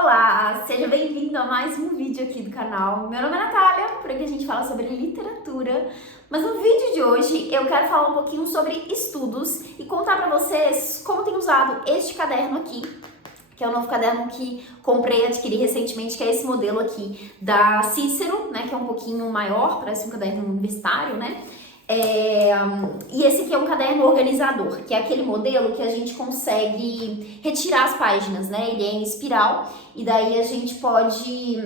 Olá, seja bem-vindo a mais um vídeo aqui do canal. Meu nome é Natália, por aqui a gente fala sobre literatura, mas no vídeo de hoje eu quero falar um pouquinho sobre estudos e contar pra vocês como eu tenho usado este caderno aqui, que é o novo caderno que comprei, adquiri recentemente, que é esse modelo aqui da Cícero, né, que é um pouquinho maior, parece um caderno universitário, né? E esse aqui é um caderno organizador, que é aquele modelo que a gente consegue retirar as páginas, né? Ele é em espiral e daí a gente pode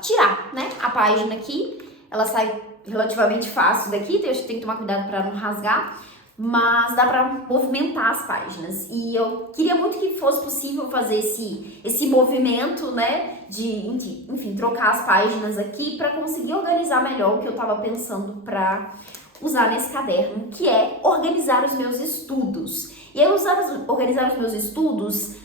tirar, né? A página aqui, ela sai relativamente fácil daqui, então a gente tem que tomar cuidado para não rasgar, mas dá para movimentar as páginas. E eu queria muito que fosse possível fazer esse movimento, né, de, enfim, trocar as páginas aqui para conseguir organizar melhor o que eu estava pensando para usar nesse caderno, que é organizar os meus estudos. E aí organizar os meus estudos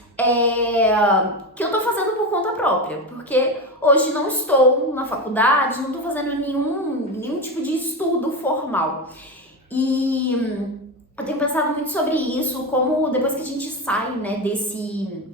que eu tô fazendo por conta própria, porque hoje não estou na faculdade, não tô fazendo nenhum tipo de estudo formal. E eu tenho pensado muito sobre isso, como depois que a gente sai, né, desse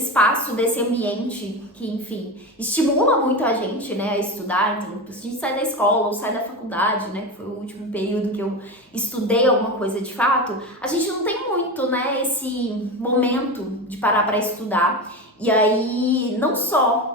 espaço, desse ambiente que, enfim, estimula muito a gente, né, a estudar. Então, se a gente sai da escola ou sai da faculdade, né, que foi o último período que eu estudei alguma coisa de fato, a gente não tem muito, né, esse momento de parar para estudar. E aí, não só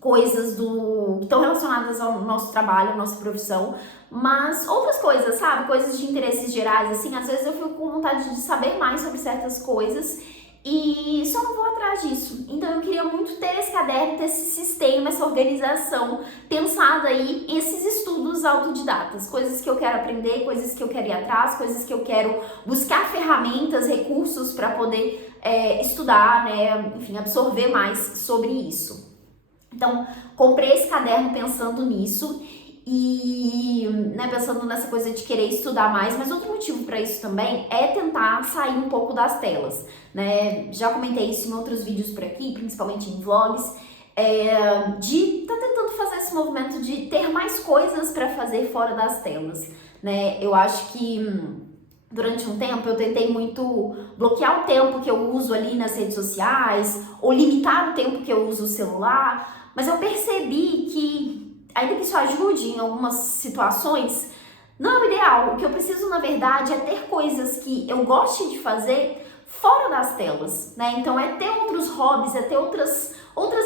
coisas que estão relacionadas ao nosso trabalho, à nossa profissão, mas outras coisas, sabe? Coisas de interesses gerais, assim, às vezes eu fico com vontade de saber mais sobre certas coisas e só não vou atrás disso. Então eu queria muito ter esse caderno, ter esse sistema, essa organização pensada aí, esses estudos autodidatas, coisas que eu quero aprender, coisas que eu quero ir atrás, coisas que eu quero buscar ferramentas, recursos para poder estudar, né? Enfim, absorver mais sobre isso. Então, comprei esse caderno pensando nisso e, né, pensando nessa coisa de querer estudar mais, mas outro motivo para isso também é tentar sair um pouco das telas, né? Já comentei isso em outros vídeos por aqui, principalmente em vlogs, de estar tentando fazer esse movimento de ter mais coisas para fazer fora das telas, né? Eu acho que durante um tempo eu tentei muito bloquear o tempo que eu uso ali nas redes sociais ou limitar o tempo que eu uso o celular, mas eu percebi que, ainda que isso ajude em algumas situações, não é o ideal. O que eu preciso, na verdade, é ter coisas que eu goste de fazer fora das telas, né? Então é ter outros hobbies, é ter outras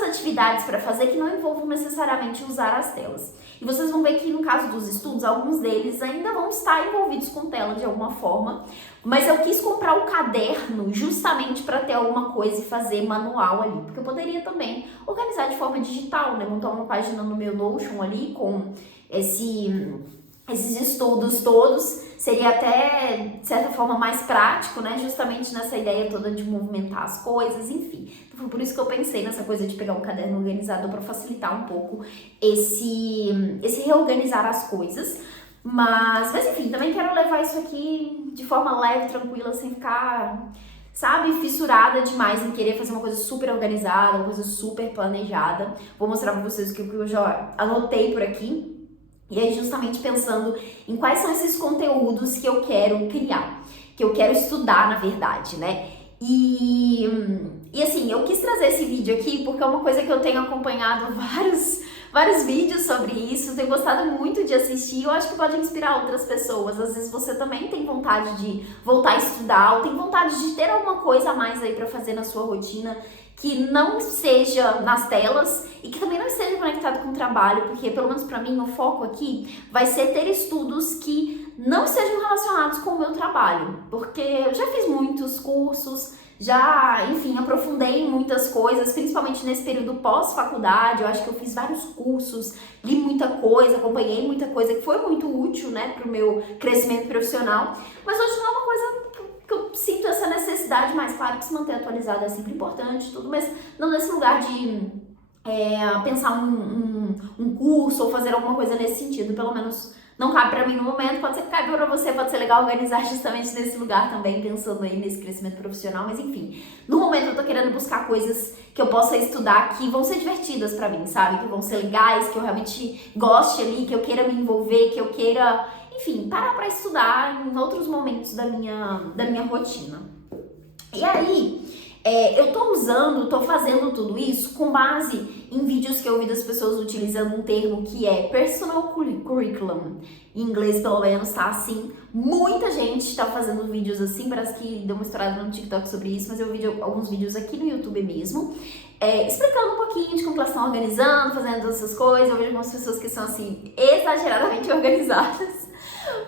atividades para fazer que não envolvam necessariamente usar as telas. E vocês vão ver que no caso dos estudos, alguns deles ainda vão estar envolvidos com tela de alguma forma, mas eu quis comprar o caderno justamente para ter alguma coisa e fazer manual ali, porque eu poderia também organizar de forma digital, né? Montar uma página no meu Notion ali com esses estudos todos, seria até, de certa forma, mais prático, né? Justamente nessa ideia toda de movimentar as coisas, enfim. Então foi por isso que eu pensei nessa coisa de pegar um caderno organizador para facilitar um pouco esse reorganizar as coisas. Mas enfim, também quero levar isso aqui de forma leve, tranquila, sem ficar, sabe, fissurada demais em querer fazer uma coisa super organizada, uma coisa super planejada. Vou mostrar pra vocês o que eu já anotei por aqui. E aí justamente pensando em quais são esses conteúdos que eu quero criar, que eu quero estudar, na verdade, né? E assim, eu quis trazer esse vídeo aqui porque é uma coisa que eu tenho acompanhado vários vídeos sobre isso, tenho gostado muito de assistir, eu acho que pode inspirar outras pessoas. Às vezes você também tem vontade de voltar a estudar ou tem vontade de ter alguma coisa a mais aí pra fazer na sua rotina que não seja nas telas e que também não esteja conectado com o trabalho, porque pelo menos pra mim o foco aqui vai ser ter estudos que não sejam relacionados com o meu trabalho, porque eu já fiz muitos cursos, já, enfim, aprofundei em muitas coisas, principalmente nesse período pós-faculdade. Eu acho que eu fiz vários cursos, li muita coisa, acompanhei muita coisa que foi muito útil, né, pro meu crescimento profissional, mas hoje não é uma coisa que eu sinto essa necessidade, mas claro que se manter atualizado é sempre importante, tudo, mas não nesse lugar de pensar um curso ou fazer alguma coisa nesse sentido, pelo menos não cabe pra mim no momento. Pode ser que caiba pra você, pode ser legal organizar justamente nesse lugar também, pensando aí nesse crescimento profissional, mas enfim, no momento eu tô querendo buscar coisas que eu possa estudar que vão ser divertidas pra mim, sabe, que vão ser legais, que eu realmente goste ali, que eu queira me envolver, que eu queira, enfim, parar pra estudar em outros momentos da minha rotina. E aí, Eu tô fazendo tudo isso com base em vídeos que eu vi das pessoas utilizando um termo que é personal curriculum. Em inglês, pelo menos, tá assim. Muita gente tá fazendo vídeos assim, parece que deu uma estourada no TikTok sobre isso, mas eu vi alguns vídeos aqui no YouTube mesmo, explicando um pouquinho de como elas estão organizando, fazendo todas essas coisas. Eu vejo algumas pessoas que são, assim, exageradamente organizadas.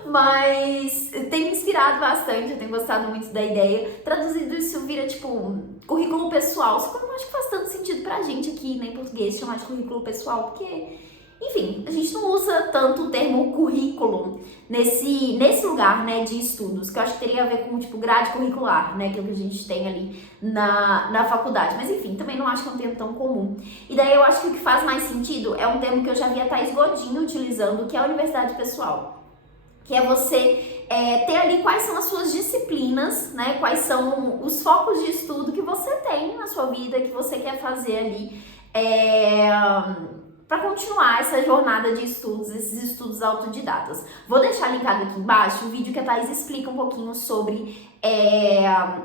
Mas tem me inspirado bastante, eu tenho gostado muito da ideia. Traduzido isso vira tipo currículo pessoal, só que eu não acho que faz tanto sentido pra gente aqui, né, em português, chamar de currículo pessoal, porque, enfim, a gente não usa tanto o termo currículo nesse lugar, né, de estudos, que eu acho que teria a ver com, tipo, grade curricular, né, aquilo que a gente tem ali na faculdade. Mas, enfim, também não acho que é um termo tão comum. E daí eu acho que o que faz mais sentido é um termo que eu já vi a Thaís Godinho utilizando, que é a universidade pessoal. Que é você ter ali quais são as suas disciplinas, né? Quais são os focos de estudo que você tem na sua vida, que você quer fazer ali para continuar essa jornada de estudos, esses estudos autodidatas. Vou deixar linkado aqui embaixo o vídeo que a Thaís explica um pouquinho sobre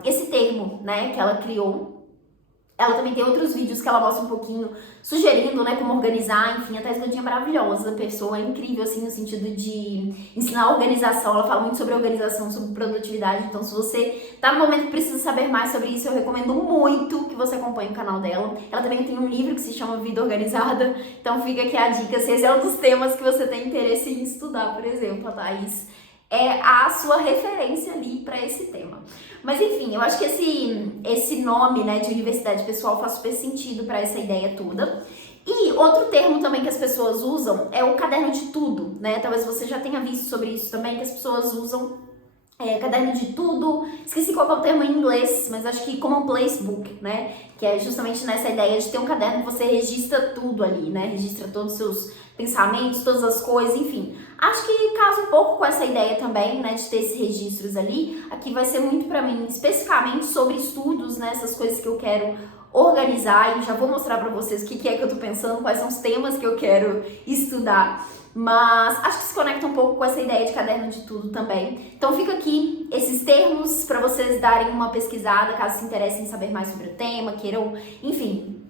esse termo, né? Que ela criou. Ela também tem outros vídeos que ela mostra um pouquinho, sugerindo, né, como organizar, enfim, a Thaís Godinho é maravilhosa, pessoa, é incrível, assim, no sentido de ensinar organização. Ela fala muito sobre organização, sobre produtividade, então se você tá no momento que precisa saber mais sobre isso, eu recomendo muito que você acompanhe o canal dela. Ela também tem um livro que se chama Vida Organizada, então fica aqui a dica, se esse é um dos temas que você tem interesse em estudar, por exemplo, a Thaís é a sua referência ali para esse tema. Mas enfim, eu acho que esse nome, né, de universidade pessoal faz super sentido para essa ideia toda. E outro termo também que as pessoas usam é o caderno de tudo, né? Talvez você já tenha visto sobre isso também, que as pessoas usam caderno de tudo. Esqueci qual é o termo em inglês, mas acho que common place book, né? Que é justamente nessa ideia de ter um caderno que você registra tudo ali, né? Registra todos os seus pensamentos, todas as coisas, enfim. Acho que casa um pouco com essa ideia também, né, de ter esses registros ali. Aqui vai ser muito pra mim, especificamente sobre estudos, né, essas coisas que eu quero organizar, e já vou mostrar pra vocês o que é que eu tô pensando, quais são os temas que eu quero estudar. Mas acho que se conecta um pouco com essa ideia de caderno de tudo também. Então fica aqui esses termos para vocês darem uma pesquisada, caso se interessem em saber mais sobre o tema, queiram, enfim,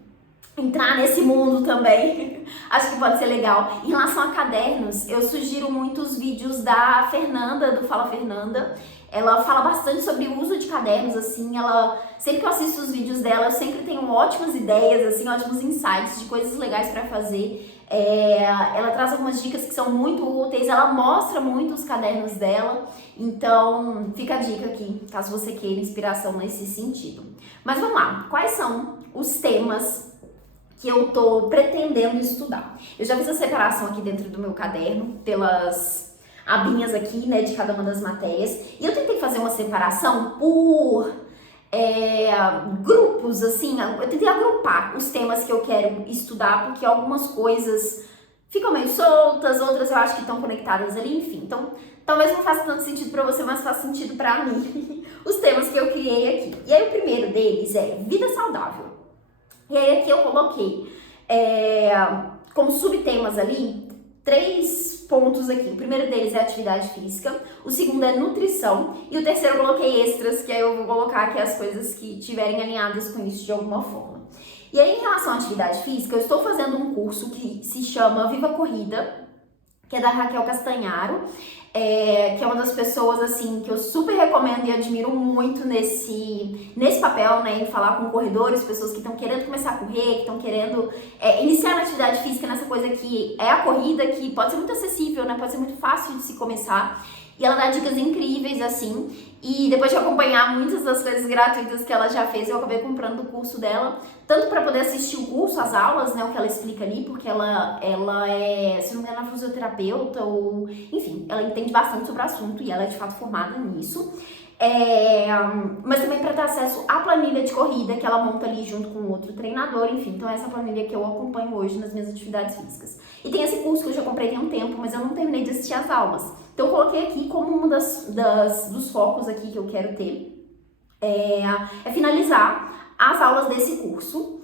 entrar nesse mundo também. Acho que pode ser legal. Em relação a cadernos, eu sugiro muitos vídeos da Fernanda, do Fala Fernanda. Ela fala bastante sobre o uso de cadernos, assim, sempre que eu assisto os vídeos dela, eu sempre tenho ótimas ideias, assim, ótimos insights de coisas legais para fazer. Ela traz algumas dicas que são muito úteis, ela mostra muito os cadernos dela, então fica a dica aqui, caso você queira inspiração nesse sentido. Mas vamos lá, quais são os temas que eu tô pretendendo estudar? Eu já fiz a separação aqui dentro do meu caderno, pelas abinhas aqui, né, de cada uma das matérias, e eu tentei fazer uma separação por grupos, assim, eu tentei agrupar os temas que eu quero estudar, porque algumas coisas ficam meio soltas, outras eu acho que estão conectadas ali, enfim. Então, talvez não faça tanto sentido pra você, mas faz sentido pra mim, os temas que eu criei aqui. E aí o primeiro deles é vida saudável. E aí aqui eu coloquei como subtemas ali 3 pontos aqui. O primeiro deles é atividade física, o segundo é nutrição e o terceiro eu coloquei extras, que aí eu vou colocar aqui as coisas que estiverem alinhadas com isso de alguma forma. E aí, em relação à atividade física, eu estou fazendo um curso que se chama Viva Corrida, que é da Raquel Castanharo, que é uma das pessoas, assim, que eu super recomendo e admiro muito nesse papel, né, em falar com corredores, pessoas que estão querendo começar a correr, que estão querendo iniciar na atividade física, nessa coisa que é a corrida, que pode ser muito acessível, né, pode ser muito fácil de se começar. E ela dá dicas incríveis, assim, e depois de acompanhar muitas das coisas gratuitas que ela já fez, eu acabei comprando o curso dela, tanto para poder assistir o curso, as aulas, né, o que ela explica ali, porque ela é, se não me engano, fisioterapeuta, ou, enfim, ela entende bastante sobre o assunto e ela é de fato formada nisso. Mas também para ter acesso à planilha de corrida que ela monta ali junto com outro treinador, enfim, então é essa planilha que eu acompanho hoje nas minhas atividades físicas. E tem esse curso que eu já comprei tem um tempo, mas eu não terminei de assistir as aulas. Então eu coloquei aqui como um dos focos aqui que eu quero ter, finalizar as aulas desse curso.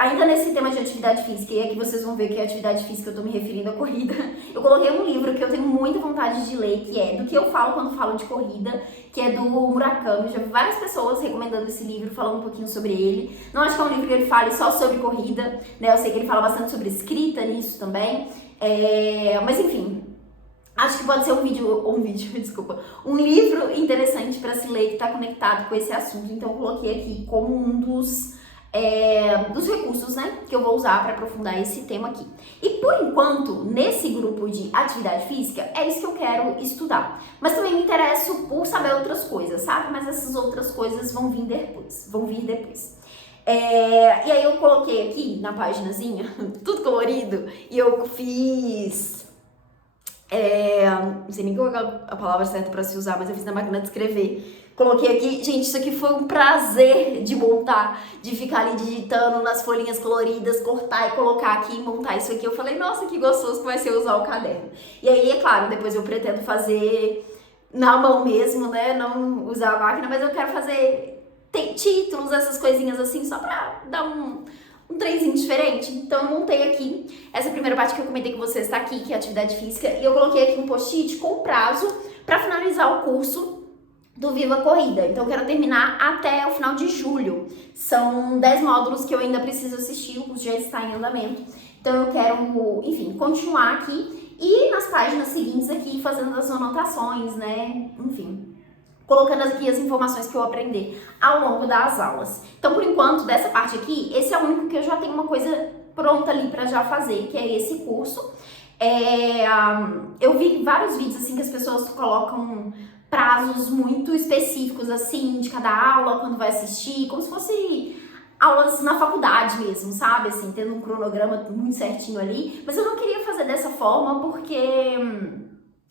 Ainda nesse tema de atividade física, e aqui vocês vão ver que a atividade física eu tô me referindo à corrida, eu coloquei um livro que eu tenho muita vontade de ler, que é Do Que Eu Falo Quando Falo de Corrida, que é do Murakami. Eu já vi várias pessoas recomendando esse livro, falando um pouquinho sobre ele. Não acho que é um livro que ele fale só sobre corrida, né? Eu sei que ele fala bastante sobre escrita nisso também, mas enfim... Acho que pode ser um livro interessante para se ler que está conectado com esse assunto. Então eu coloquei aqui como um dos recursos, né, que eu vou usar para aprofundar esse tema aqui. E por enquanto, nesse grupo de atividade física, é isso que eu quero estudar. Mas também me interesso por saber outras coisas, sabe? Mas essas outras coisas vão vir depois. E aí eu coloquei aqui na paginazinha, tudo colorido, e eu fiz... não sei nem qual é a palavra certa pra se usar, mas eu fiz na máquina de escrever. Coloquei aqui, gente, isso aqui foi um prazer de montar, de ficar ali digitando nas folhinhas coloridas, cortar e colocar aqui e montar isso aqui. Eu falei, nossa, que gostoso que vai ser usar o caderno. E aí, é claro, depois eu pretendo fazer na mão mesmo, né, não usar a máquina, mas eu quero fazer títulos, essas coisinhas assim, só pra dar um trenzinho diferente. Então eu montei aqui essa primeira parte que eu comentei com vocês, tá aqui, que é a atividade física, e eu coloquei aqui um post-it com prazo para finalizar o curso do Viva Corrida. Então eu quero terminar até o final de julho. São 10 módulos que eu ainda preciso assistir, o curso já está em andamento. Então eu quero, enfim, continuar aqui e nas páginas seguintes aqui fazendo as anotações, né, enfim, colocando aqui as informações que eu aprender ao longo das aulas. Então, por enquanto, dessa parte aqui, esse é o único que eu já tenho uma coisa pronta ali para já fazer, que é esse curso. Eu vi vários vídeos, assim, que as pessoas colocam prazos muito específicos, assim, de cada aula, quando vai assistir, como se fosse aulas na faculdade mesmo, sabe? Assim, tendo um cronograma muito certinho ali. Mas eu não queria fazer dessa forma porque...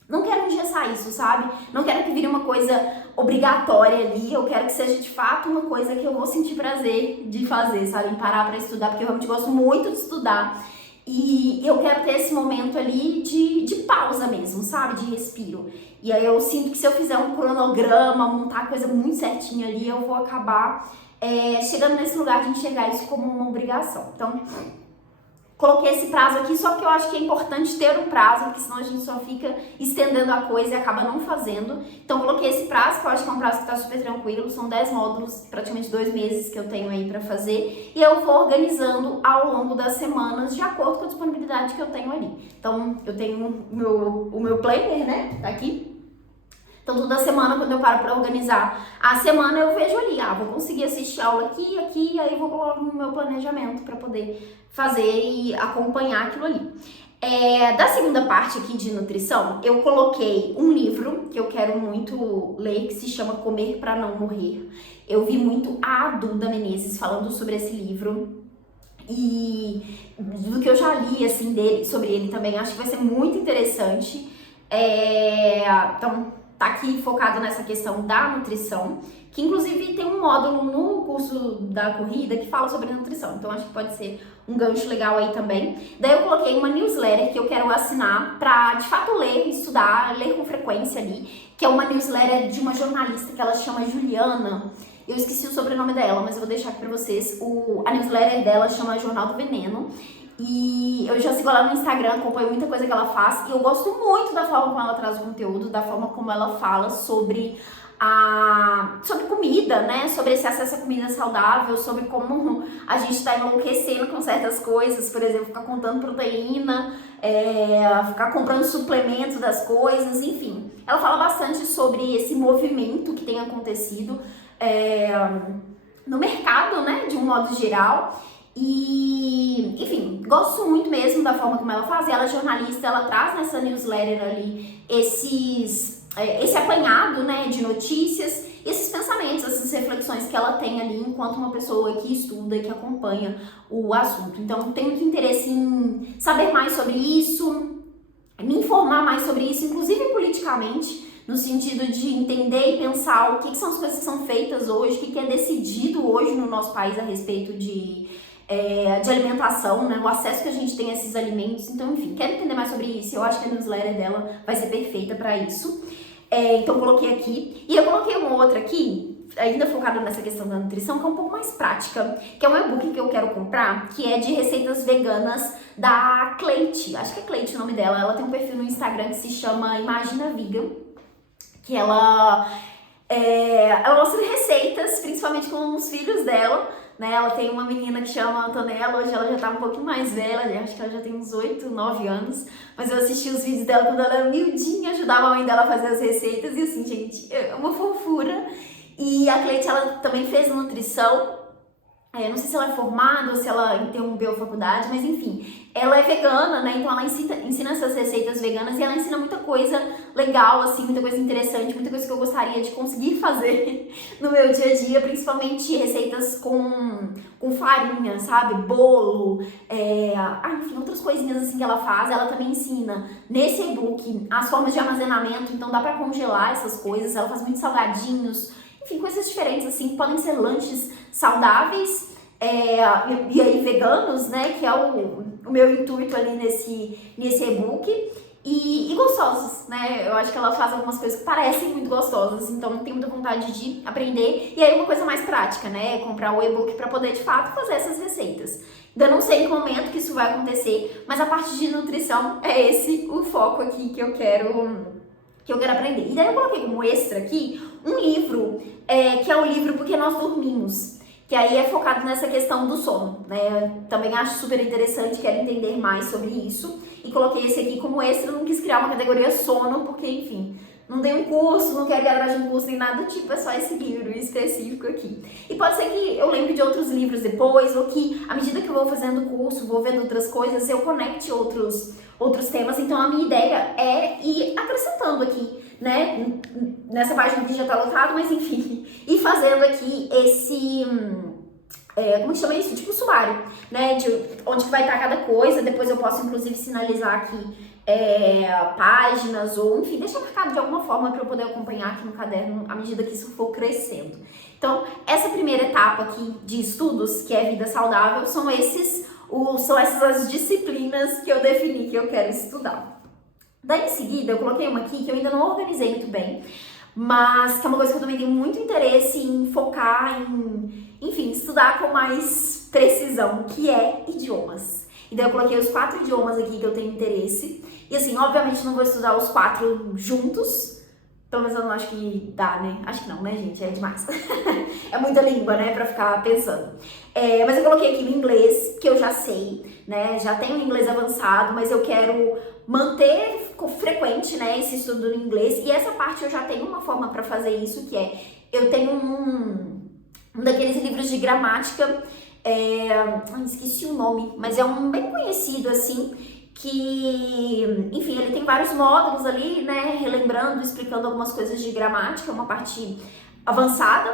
não quero engessar isso, sabe? Não quero que vire uma coisa obrigatória ali, eu quero que seja de fato uma coisa que eu vou sentir prazer de fazer, sabe? Parar pra estudar, porque eu realmente gosto muito de estudar. E eu quero ter esse momento ali de pausa mesmo, sabe? De respiro. E aí eu sinto que se eu fizer um cronograma, montar a coisa muito certinha ali, eu vou acabar chegando nesse lugar de enxergar isso como uma obrigação. Então... coloquei esse prazo aqui, só que eu acho que é importante ter um prazo, porque senão a gente só fica estendendo a coisa e acaba não fazendo. Então, coloquei esse prazo, que eu acho que é um prazo que tá super tranquilo. São 10 módulos, praticamente 2 meses que eu tenho aí pra fazer. E eu vou organizando ao longo das semanas, de acordo com a disponibilidade que eu tenho ali. Então, eu tenho o meu planner, né? Tá aqui. Então, toda semana, quando eu paro pra organizar a semana, eu vejo ali, vou conseguir assistir aula aqui, aí eu vou colocar no meu planejamento pra poder fazer e acompanhar aquilo ali. Da segunda parte aqui de nutrição, eu coloquei um livro que eu quero muito ler, que se chama Comer Pra Não Morrer. Eu vi muito a Duda Menezes falando sobre esse livro. E do que eu já li, assim, sobre ele também, acho que vai ser muito interessante. Então... tá aqui focado nessa questão da nutrição, que inclusive tem um módulo no curso da corrida que fala sobre nutrição, então acho que pode ser um gancho legal aí também. Daí eu coloquei uma newsletter que eu quero assinar pra, de fato, ler, estudar, ler com frequência ali, que é uma newsletter de uma jornalista que ela chama Juliana. Eu esqueci o sobrenome dela, mas eu vou deixar aqui pra vocês. A newsletter dela chama Jornal do Veneno. E eu já sigo ela no Instagram, acompanho muita coisa que ela faz. E eu gosto muito da forma como ela traz o conteúdo, da forma como ela fala sobre comida, né? Sobre esse acesso à comida saudável, sobre como a gente tá enlouquecendo com certas coisas. Por exemplo, ficar contando proteína, ficar comprando suplementos das coisas, enfim. Ela fala bastante sobre esse movimento que tem acontecido no mercado, né? De um modo geral. E, enfim, gosto muito mesmo da forma como ela faz. E ela é jornalista, ela traz nessa newsletter ali esse apanhado, né, de notícias, esses pensamentos, essas reflexões que ela tem ali enquanto uma pessoa que estuda e que acompanha o assunto. Então, tenho muito interesse em saber mais sobre isso, me informar mais sobre isso, inclusive politicamente, no sentido de entender e pensar o que são as coisas que são feitas hoje, o que é decidido hoje no nosso país a respeito de alimentação, né? O acesso que a gente tem a esses alimentos. Então, enfim, quero entender mais sobre isso. Eu acho que a newsletter dela vai ser perfeita para isso. Então, eu coloquei aqui. E eu coloquei uma outra aqui, ainda focado nessa questão da nutrição, que é um pouco mais prática, que é um e-book que eu quero comprar, que é de receitas veganas da Cleite. Acho que é Cleite o nome dela. Ela tem um perfil no Instagram que se chama Imagina Vegan, que ela mostra receitas, principalmente com os filhos dela, né? Ela tem uma menina que chama Antonella, hoje ela já tá um pouquinho mais velha, acho que ela já tem uns 8, 9 anos, mas eu assisti os vídeos dela quando ela era miudinha, ajudava a mãe dela a fazer as receitas, e assim, gente, é uma fofura. E a Cleite, ela também fez nutrição, não sei se ela é formada ou se ela interrompeu a faculdade, mas enfim, ela é vegana, né? Então ela ensina essas receitas veganas e ela ensina muita coisa legal, assim, muita coisa interessante, muita coisa que eu gostaria de conseguir fazer no meu dia a dia, principalmente receitas com farinha, sabe? Bolo, enfim, outras coisinhas assim que ela faz. Ela também ensina nesse e-book as formas de armazenamento, então dá pra congelar essas coisas. Ela faz muitos salgadinhos, enfim, coisas diferentes assim, que podem ser lanches saudáveis e aí veganos, né, que é o meu intuito ali nesse e-book, e gostosos, né, eu acho que ela faz algumas coisas que parecem muito gostosas, então tenho muita vontade de aprender, e aí uma coisa mais prática, né, comprar o e-book para poder de fato fazer essas receitas. Ainda não sei em que momento que isso vai acontecer, mas a parte de nutrição é esse o foco aqui que eu quero aprender. E daí eu coloquei como extra aqui um livro, que é o livro Porque Nós Dormimos, que aí é focado nessa questão do sono, né? Eu também acho super interessante, quero entender mais sobre isso, e coloquei esse aqui como extra. Eu não quis criar uma categoria sono, porque, enfim, não tem um curso, não quero ir atrás de um curso nem nada do tipo, é só esse livro específico aqui. E pode ser que eu lembre de outros livros depois, ou que, à medida que eu vou fazendo o curso, vou vendo outras coisas, eu conecte outros temas. Então a minha ideia é ir acrescentando aqui, né, nessa página que já tá lotado, mas enfim, e fazendo aqui esse, como que chama isso? Tipo sumário, né, de onde que vai estar cada coisa. Depois eu posso inclusive sinalizar aqui páginas, ou enfim, deixar marcado de alguma forma para eu poder acompanhar aqui no caderno à medida que isso for crescendo. Então, essa primeira etapa aqui de estudos, que é vida saudável, são essas as disciplinas que eu defini que eu quero estudar. Daí em seguida eu coloquei uma aqui que eu ainda não organizei muito bem, mas que é uma coisa que eu também tenho muito interesse em focar, enfim, estudar com mais precisão, que é idiomas. E daí eu coloquei os 4 idiomas aqui que eu tenho interesse. E assim, obviamente não vou estudar os 4 juntos, pelo menos eu não acho que dá, né? Acho que não, né, gente? É demais. É muita língua, né, pra ficar pensando. Mas eu coloquei aqui o inglês, que eu já sei, né? Já tenho inglês avançado, mas eu quero manter frequente, né, esse estudo do inglês. E essa parte eu já tenho uma forma pra fazer isso, que eu tenho um daqueles livros de gramática, esqueci o nome, mas é um bem conhecido, assim, que, enfim, ele tem vários módulos ali, né, relembrando, explicando algumas coisas de gramática, uma parte avançada.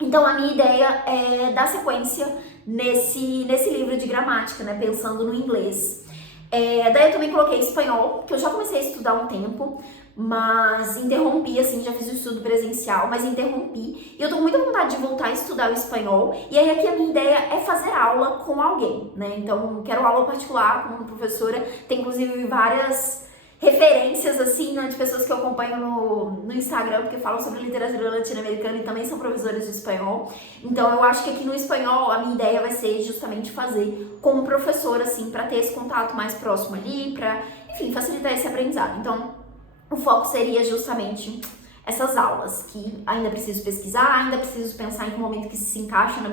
Então a minha ideia é dar sequência nesse livro de gramática, né, pensando no inglês. Daí eu também coloquei espanhol, que eu já comecei a estudar há um tempo, mas interrompi, assim, já fiz o estudo presencial, mas interrompi. E eu tô com muita vontade de voltar a estudar o espanhol. E aí aqui a minha ideia é fazer aula com alguém, né? Então, quero aula particular com uma professora. Tem, inclusive, várias referências, assim, né, de pessoas que eu acompanho no Instagram, porque falam sobre literatura latino-americana e também são professores de espanhol. Então, eu acho que aqui no espanhol, a minha ideia vai ser justamente fazer com um professor, assim, pra ter esse contato mais próximo ali, pra, enfim, facilitar esse aprendizado. Então, o foco seria justamente essas aulas, que ainda preciso pesquisar, ainda preciso pensar em que momento que se encaixa na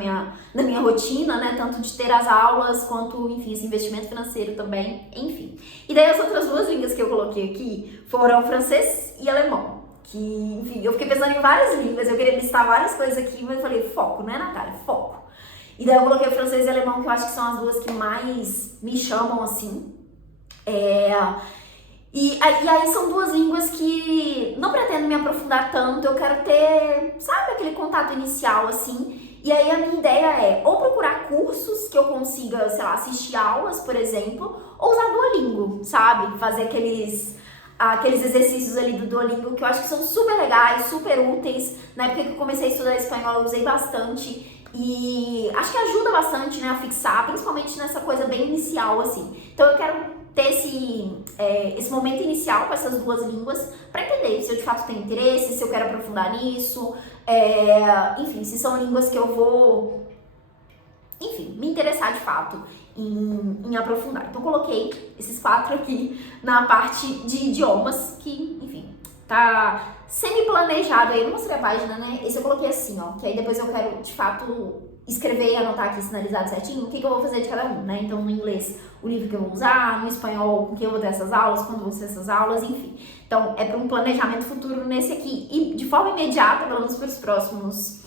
minha rotina, né, tanto de ter as aulas, quanto, enfim, esse investimento financeiro também, enfim. E daí as outras 2 línguas que eu coloquei aqui foram francês e alemão, que, enfim, eu fiquei pensando em várias línguas, eu queria listar várias coisas aqui, mas eu falei, foco, né, Natália? Foco. E daí eu coloquei o francês e alemão, que eu acho que são as 2 que mais me chamam, assim. E aí são 2 línguas que não pretendo me aprofundar tanto, eu quero ter, sabe, aquele contato inicial, assim. E aí a minha ideia é ou procurar cursos que eu consiga, sei lá, assistir aulas, por exemplo, ou usar Duolingo, sabe? Fazer aqueles exercícios ali do Duolingo que eu acho que são super legais, super úteis. Na época que eu comecei a estudar espanhol eu usei bastante e acho que ajuda bastante, né, a fixar, principalmente nessa coisa bem inicial, assim. Então eu quero ter esse momento inicial com essas duas línguas para entender se eu de fato tenho interesse, se eu quero aprofundar nisso, enfim, se são línguas que eu vou, enfim, me interessar de fato em aprofundar. Então, coloquei esses 4 aqui na parte de idiomas, que, enfim, tá semi-planejado aí. Eu não mostrei a página, né? Esse eu coloquei assim, ó, que aí depois eu quero, de fato, escrever e anotar aqui sinalizado certinho o que eu vou fazer de cada um, né? Então, no inglês, o livro que eu vou usar, no espanhol, com que eu vou ter essas aulas, quando vão ser essas aulas, enfim. Então, é para um planejamento futuro nesse aqui. E de forma imediata, pelo menos para os próximos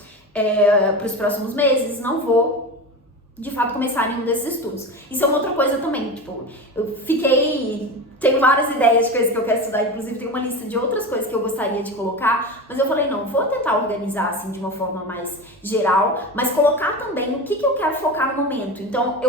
meses, não vou de fato começar nenhum desses estudos. Isso é uma outra coisa também, tipo, tenho várias ideias de coisas que eu quero estudar, inclusive tem uma lista de outras coisas que eu gostaria de colocar, mas eu falei, não, vou tentar organizar assim de uma forma mais geral, mas colocar também o que eu quero focar no momento. Então,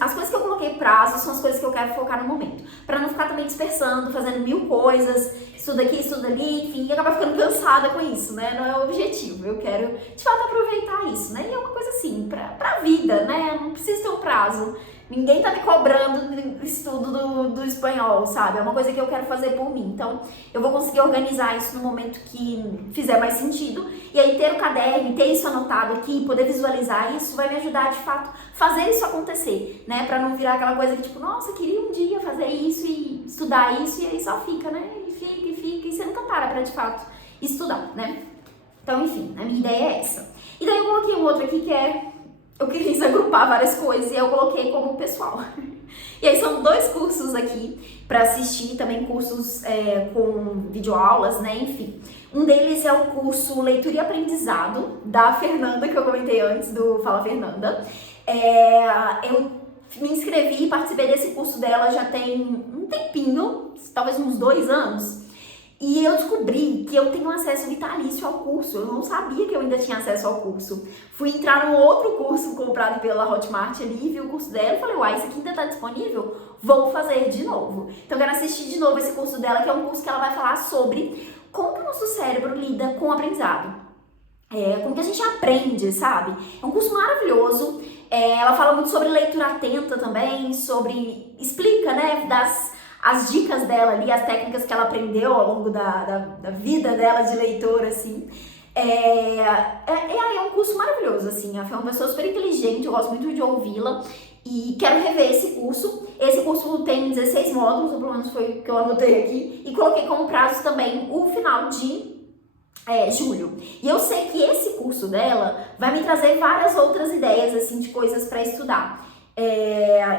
as coisas que eu coloquei prazo são as coisas que eu quero focar no momento, pra não ficar também dispersando, fazendo 1000 coisas, estuda aqui, estuda ali, enfim, e acabar ficando cansada com isso, né? Não é o objetivo. Eu quero, de fato, aproveitar isso, né? E é uma coisa assim, pra vida, né? Não precisa ter um prazo. Ninguém tá me cobrando o estudo do espanhol, sabe? É uma coisa que eu quero fazer por mim. Então, eu vou conseguir organizar isso no momento que fizer mais sentido. E aí, ter o caderno, ter isso anotado aqui, poder visualizar isso, vai me ajudar, de fato, fazer isso acontecer, né? Pra não virar aquela coisa que, tipo, nossa, queria um dia fazer isso e estudar isso, e aí só fica, né? E fica, e você nunca para pra, de fato, estudar, né? Então, enfim, a minha ideia é essa. E daí eu coloquei um outro aqui que eu quis agrupar várias coisas e eu coloquei como pessoal. E aí são 2 cursos aqui para assistir, também cursos com videoaulas, né, enfim. Um deles é o curso Leitura e Aprendizado, da Fernanda, que eu comentei antes, do Fala Fernanda. Eu me inscrevi e participei desse curso dela já tem um tempinho, talvez uns 2 anos. E eu descobri que eu tenho acesso vitalício ao curso. Eu não sabia que eu ainda tinha acesso ao curso. Fui entrar num outro curso comprado pela Hotmart ali, vi o curso dela e falei, uai, isso aqui ainda tá disponível? Vou fazer de novo. Então eu quero assistir de novo esse curso dela, que é um curso que ela vai falar sobre como que o nosso cérebro lida com o aprendizado. Como que a gente aprende, sabe? É um curso maravilhoso. Ela fala muito sobre leitura atenta também, explica, né, as dicas dela ali, as técnicas que ela aprendeu ao longo da vida dela de leitora, assim. É um curso maravilhoso, assim. Ela é uma pessoa super inteligente, eu gosto muito de ouvi-la. E quero rever esse curso. Esse curso tem 16 módulos, ou pelo menos foi o que eu anotei aqui. E coloquei como prazo também o final de julho. E eu sei que esse curso dela vai me trazer várias outras ideias, assim, de coisas para estudar.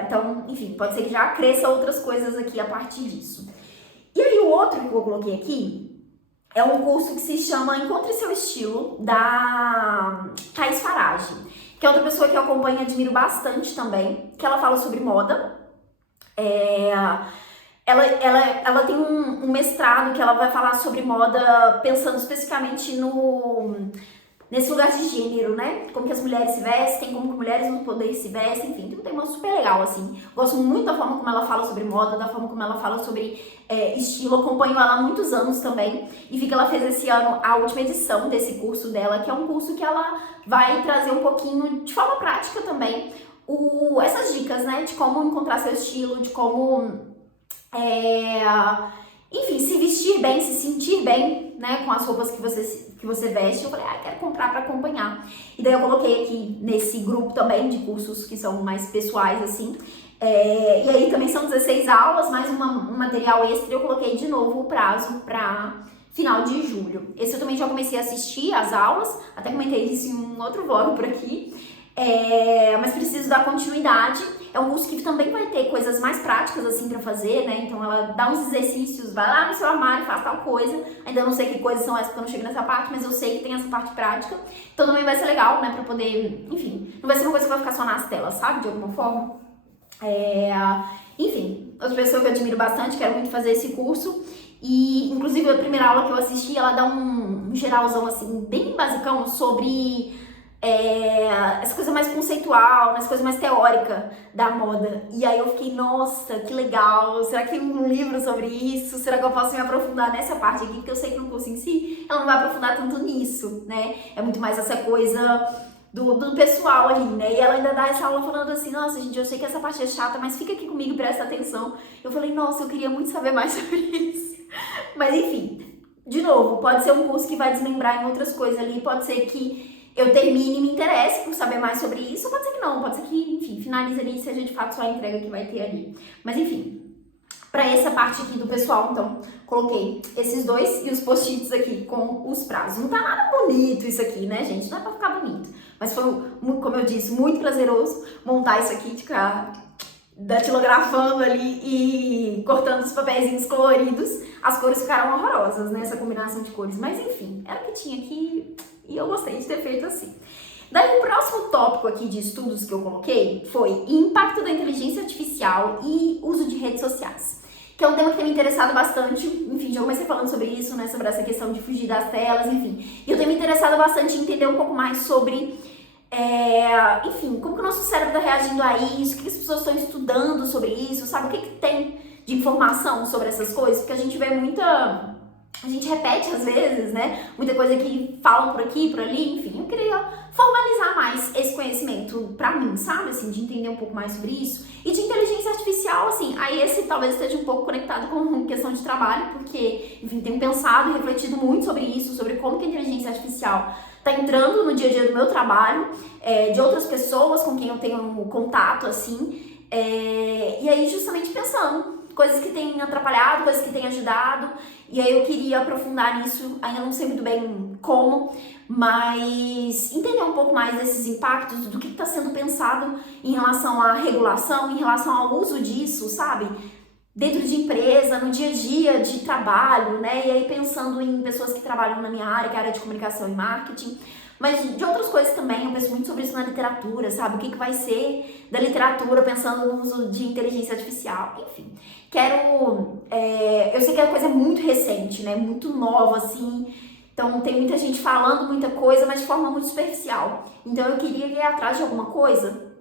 Então, enfim, pode ser que já cresça outras coisas aqui a partir disso. E aí o outro que eu coloquei aqui é um curso que se chama Encontre Seu Estilo, da Thaís Farage, que é outra pessoa que eu acompanho e admiro bastante também, que ela fala sobre moda. Ela tem um mestrado que ela vai falar sobre moda pensando especificamente nesse lugar de gênero, né? Como que as mulheres se vestem, como que mulheres no poder se vestem, enfim, tem um tema super legal, assim. Gosto muito da forma como ela fala sobre moda, da forma como ela fala sobre estilo. Acompanho ela há muitos anos também e vi que ela fez esse ano a última edição desse curso dela, que é um curso que ela vai trazer um pouquinho, de forma prática também, essas dicas, né? De como encontrar seu estilo, de como... enfim, se vestir bem, se sentir bem, né, com as roupas que você veste. Eu falei, quero comprar para acompanhar. E daí eu coloquei aqui nesse grupo também de cursos que são mais pessoais, assim. E aí também são 16 aulas, mais um material extra. Eu coloquei de novo o prazo para final de julho. Esse eu também já comecei a assistir as aulas, até comentei isso em um outro vlog por aqui. Mas preciso dar continuidade. É um curso que também vai ter coisas mais práticas assim pra fazer, né? Então ela dá uns exercícios, vai lá no seu armário e faz tal coisa. Ainda não sei que coisas são essas porque eu não chego nessa parte, mas eu sei que tem essa parte prática. Então também vai ser legal, né? Pra poder, enfim, não vai ser uma coisa que vai ficar só nas telas, sabe? De alguma forma. Enfim, outra pessoa que eu admiro bastante, quero muito fazer esse curso. E, inclusive, a primeira aula que eu assisti, ela dá um geralzão, assim, bem basicão sobre... essa coisa mais conceitual, essa coisa mais teórica da moda. E aí eu fiquei, nossa, que legal, será que tem um livro sobre isso? Será que eu posso me aprofundar nessa parte aqui? Porque eu sei que no curso em si, ela não vai aprofundar tanto nisso, né? É muito mais essa coisa do pessoal ali, né? E ela ainda dá essa aula falando assim, nossa, gente, eu sei que essa parte é chata, mas fica aqui comigo e presta atenção. Eu falei, nossa, eu queria muito saber mais sobre isso. Mas enfim, de novo, pode ser um curso que vai desmembrar em outras coisas ali, pode ser que eu termine e me interesse por saber mais sobre isso, ou pode ser que não, pode ser que, enfim, finalize ali e seja de fato só a entrega que vai ter ali. Mas enfim, para essa parte aqui do pessoal, então, coloquei esses dois e os post-its aqui com os prazos. Não tá nada bonito isso aqui, né, gente? Não é pra ficar bonito. Mas foi, como eu disse, muito prazeroso montar isso aqui, de ficar datilografando ali e cortando os papeizinhos coloridos. As cores ficaram horrorosas, né, essa combinação de cores. Mas enfim, era o que tinha aqui e eu gostei de ter feito assim. Daí o próximo tópico aqui de estudos que eu coloquei foi impacto da inteligência artificial e uso de redes sociais, que é um tema que tem me interessado bastante. Enfim, já comecei falando sobre isso, né, sobre essa questão de fugir das telas, enfim. E eu tenho me interessado bastante em entender um pouco mais sobre, enfim, como que o nosso cérebro está reagindo a isso, o que as pessoas estão estudando sobre isso, sabe? O que tem de informação sobre essas coisas, porque a gente vê muita... A gente repete às vezes, né? Muita coisa que falam por aqui, por ali, enfim. Eu queria formalizar mais esse conhecimento pra mim, sabe? Assim, de entender um pouco mais sobre isso. E de inteligência artificial, assim, aí esse talvez esteja um pouco conectado com questão de trabalho, porque, enfim, tenho pensado e refletido muito sobre isso, sobre como que a inteligência artificial tá entrando no dia a dia do meu trabalho, de outras pessoas com quem eu tenho contato, assim. E aí, justamente pensando coisas que têm atrapalhado, coisas que têm ajudado, e aí eu queria aprofundar nisso, ainda não sei muito bem como, mas entender um pouco mais desses impactos, do que está sendo pensado em relação à regulação, em relação ao uso disso, sabe? Dentro de empresa, no dia a dia de trabalho, né? E aí pensando em pessoas que trabalham na minha área, que é a área de comunicação e marketing, mas de outras coisas também. Eu penso muito sobre isso na literatura, sabe? O que vai ser da literatura pensando no uso de inteligência artificial, enfim. Eu sei que é uma coisa muito recente, né? Muito nova, assim. Então tem muita gente falando muita coisa, mas de forma muito superficial. Então eu queria ir atrás de alguma coisa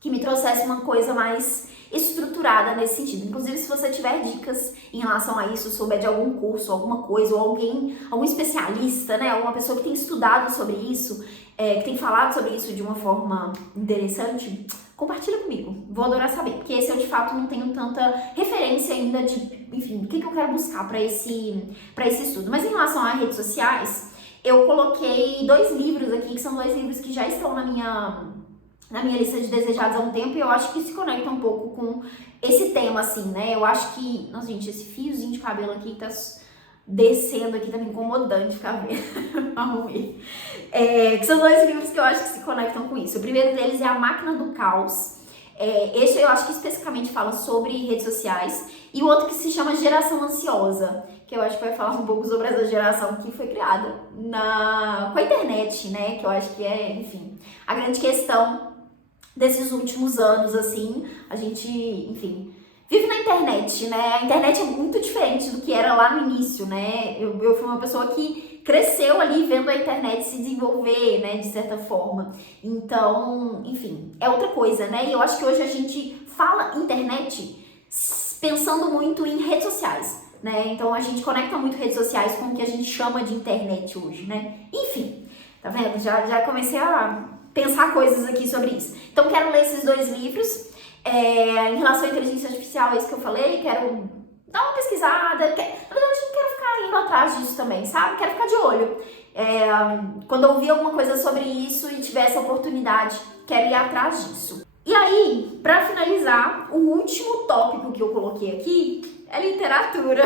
que me trouxesse uma coisa mais estruturada nesse sentido. Inclusive, se você tiver dicas em relação a isso, souber de algum curso, alguma coisa, ou algum especialista, né, alguma pessoa que tem estudado sobre isso, que tem falado sobre isso de uma forma interessante, compartilha comigo. Vou adorar saber, porque esse eu de fato não tenho tanta referência ainda de, enfim, do que eu quero buscar para esse estudo. Mas em relação a redes sociais, eu coloquei 2 livros aqui, que são 2 livros que já estão na minha lista de desejados há um tempo, e eu acho que se conecta um pouco com esse tema, assim, né? Eu acho que... Nossa, gente, esse fiozinho de cabelo aqui que tá descendo aqui, tá me incomodando de ficar vendo. Arrumei. Que são 2 livros que eu acho que se conectam com isso. O primeiro deles é A Máquina do Caos. Este eu acho que especificamente fala sobre redes sociais. E o outro que se chama Geração Ansiosa, que eu acho que vai falar um pouco sobre essa geração que foi criada com a internet, né? Que eu acho que é, enfim, a grande questão desses últimos anos, assim. A gente, enfim, vive na internet, né? A internet é muito diferente do que era lá no início, né? Eu fui uma pessoa que cresceu ali vendo a internet se desenvolver, né? De certa forma. Então, enfim, é outra coisa, né? E eu acho que hoje a gente fala internet pensando muito em redes sociais, né? Então a gente conecta muito redes sociais com o que a gente chama de internet hoje, né? Enfim, tá vendo? Já comecei a pensar coisas aqui sobre isso. Então quero ler esses 2 livros. Em relação à inteligência artificial, é isso que eu falei, quero dar uma pesquisada. Na verdade, não quero ficar indo atrás disso também, sabe? Quero ficar de olho. Quando eu ouvir alguma coisa sobre isso e tiver essa oportunidade, quero ir atrás disso. E aí, pra finalizar, o último tópico que eu coloquei aqui é literatura.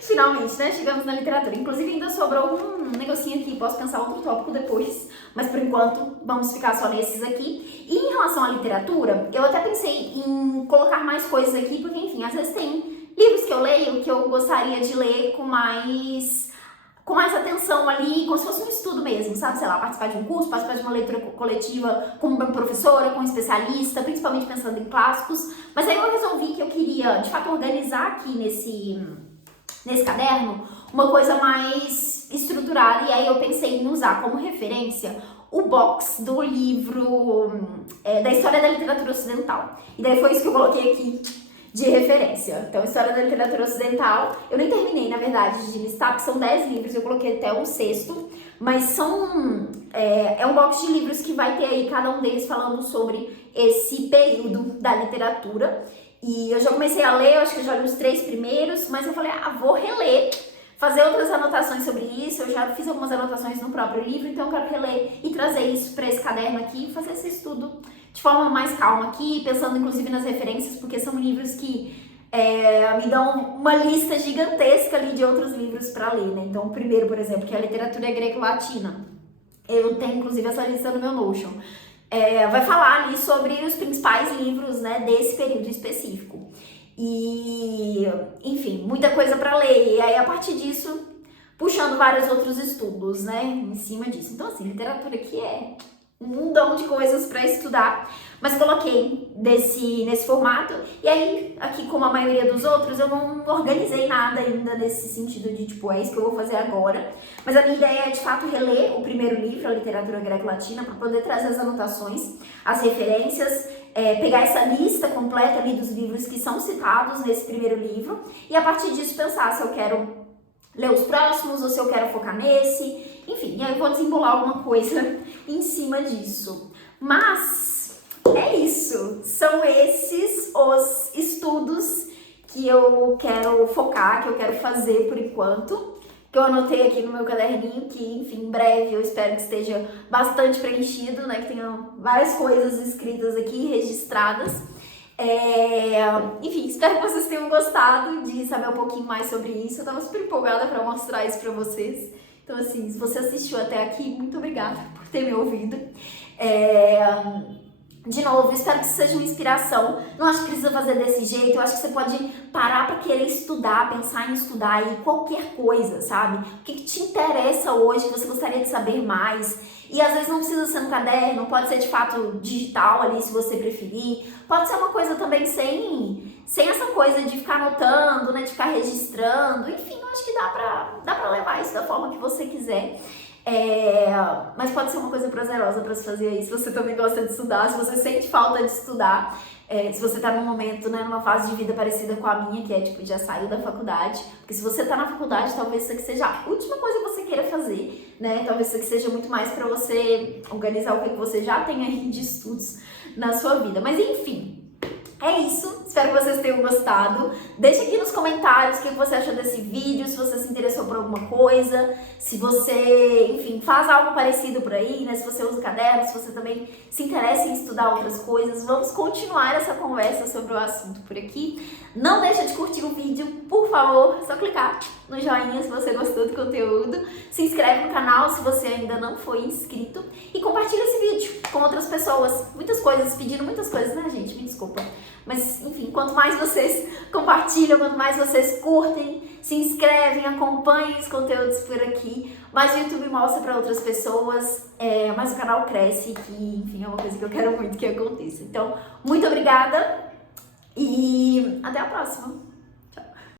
Finalmente, né? Chegamos na literatura. Inclusive, ainda sobrou um negocinho aqui. Posso pensar outro tópico depois. Mas, por enquanto, vamos ficar só nesses aqui. E em relação à literatura, eu até pensei em colocar mais coisas aqui. Porque, enfim, às vezes tem livros que eu leio que eu gostaria de ler com mais atenção ali, como se fosse um estudo mesmo, sabe? Sei lá, participar de um curso, participar de uma leitura coletiva com uma professora, com um especialista, principalmente pensando em clássicos. Mas aí eu resolvi que eu queria, de fato, organizar aqui nesse caderno uma coisa mais estruturada, e aí eu pensei em usar como referência o box do livro da História da Literatura Ocidental. E daí foi isso que eu coloquei aqui de referência. Então, História da Literatura Ocidental, eu nem terminei, na verdade, de listar, porque são 10 livros, eu coloquei até o 6º, Mas é um box de livros que vai ter aí cada um deles falando sobre esse período da literatura. E eu já comecei a ler, eu acho que eu já li os 3 primeiros, mas eu falei, vou reler, fazer outras anotações sobre isso. Eu já fiz algumas anotações no próprio livro, então eu quero reler e trazer isso para esse caderno aqui e fazer esse estudo de forma mais calma aqui, pensando inclusive nas referências, porque são livros que me dão uma lista gigantesca ali de outros livros para ler, né? Então, o primeiro, por exemplo, que é a literatura greco-latina. Eu tenho inclusive essa lista no meu Notion. Vai falar ali sobre os principais livros, né, desse período específico. E, enfim, muita coisa para ler. E aí, a partir disso, puxando vários outros estudos, né, em cima disso. Então, assim, literatura aqui é um mundão de coisas para estudar, mas coloquei nesse formato. E aí, aqui, como a maioria dos outros, eu não organizei nada ainda nesse sentido de, tipo, é isso que eu vou fazer agora. Mas a minha ideia é, de fato, reler o primeiro livro, a literatura greco-latina, para poder trazer as anotações, as referências, pegar essa lista completa ali dos livros que são citados nesse primeiro livro, e a partir disso pensar se eu quero ler os próximos ou se eu quero focar nesse. Enfim, e aí eu vou desembolar alguma coisa em cima disso. Mas é isso. São esses os estudos que eu quero focar, que eu quero fazer por enquanto, que eu anotei aqui no meu caderninho, que, enfim, em breve eu espero que esteja bastante preenchido, né? Que tenha várias coisas escritas aqui, registradas. Enfim, espero que vocês tenham gostado de saber um pouquinho mais sobre isso. Eu tava super empolgada para mostrar isso para vocês. Então, assim, se você assistiu até aqui, muito obrigada por ter me ouvido. De novo, espero que isso seja uma inspiração. Não acho que precisa fazer desse jeito. Eu acho que você pode parar para querer estudar, pensar em estudar aí qualquer coisa, sabe? O que te interessa hoje, que você gostaria de saber mais. E às vezes não precisa ser no caderno, pode ser de fato digital ali, se você preferir. Pode ser uma coisa também sem essa coisa de ficar anotando, né? De ficar registrando. Enfim, eu acho que dá pra levar isso da forma que você quiser. Mas pode ser uma coisa prazerosa para se fazer aí, se você também gosta de estudar, se você sente falta de estudar, se você tá num momento, né, numa fase de vida parecida com a minha, que é tipo, já saiu da faculdade, porque se você tá na faculdade, talvez isso aqui seja a última coisa que você queira fazer, né, talvez isso aqui seja muito mais para você organizar o que você já tem aí de estudos na sua vida, mas enfim. É isso, espero que vocês tenham gostado. Deixe aqui nos comentários o que você achou desse vídeo, se você se interessou por alguma coisa, se você, enfim, faz algo parecido por aí, né? Se você usa caderno, se você também se interessa em estudar outras coisas. Vamos continuar essa conversa sobre o assunto por aqui. Não deixa de curtir o vídeo, por favor, é só clicar no joinha se você gostou do conteúdo. Se inscreve no canal se você ainda não foi inscrito e compartilha esse vídeo com outras pessoas. Muitas coisas, pedindo muitas coisas, né, gente? Me desculpa. Mas, enfim, quanto mais vocês compartilham, quanto mais vocês curtem, se inscrevem, acompanhem os conteúdos por aqui, mais o YouTube mostra para outras pessoas, mais o canal cresce, que, enfim, é uma coisa que eu quero muito que aconteça. Então, muito obrigada e até a próxima!